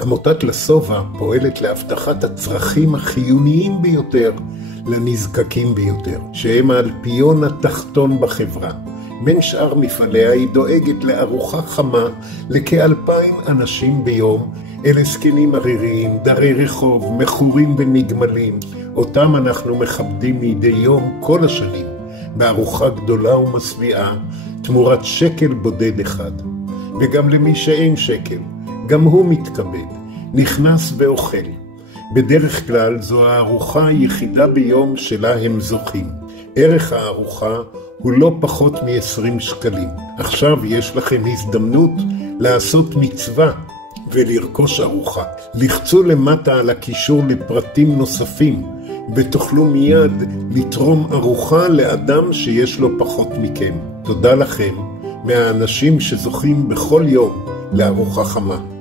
עמותת לסובה פועלת להבטחת הצרכים החיוניים ביותר לנזקקים ביותר, שהם האלפיון התחתון בחברה. בין שאר מפעליה היא דואגת לארוחה חמה לכ2,000 אנשים ביום, אלה זקנים עריריים, דרי רחוב, מכורים ונגמלים, אותם אנחנו מכבדים מדי יום כל השנים, בארוחה גדולה ומשביעה, תמורת שקל בודד אחד. וגם למי שאין שקל, גם הוא מתכבד, נכנס ואוכל. בדרך כלל זו הארוחה היחידה ביום שלה הם זוכים. ערך הארוחה הוא לא פחות מ-20 שקלים. עכשיו יש לכם הזדמנות לעשות מצווה ולרכוש ארוחה. לחצו למטה על הקישור לפרטים נוספים, ותוכלו מיד לתרום ארוחה לאדם שיש לו פחות מכם. תודה לכם מהאנשים שזוכים בכל יום לארוחה חמה.